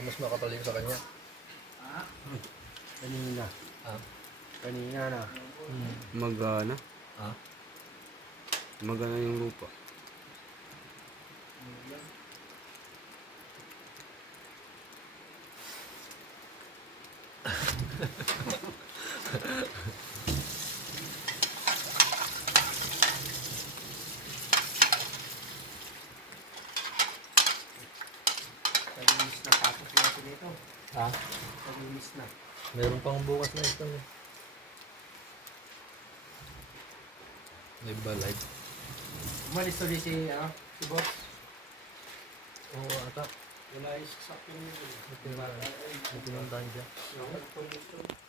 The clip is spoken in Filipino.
Yung mas makapal sa kanya. Kanina. Kanina na. Magana. Magana yung lupa. Pag-inis na pasok natin ito. Pag-inis na. Meron pang bukas na ito. Live ba live? Umalis ulit si boss. Oo, ata. Wala yung sasakyan niya. May pinuntahan siya. Yung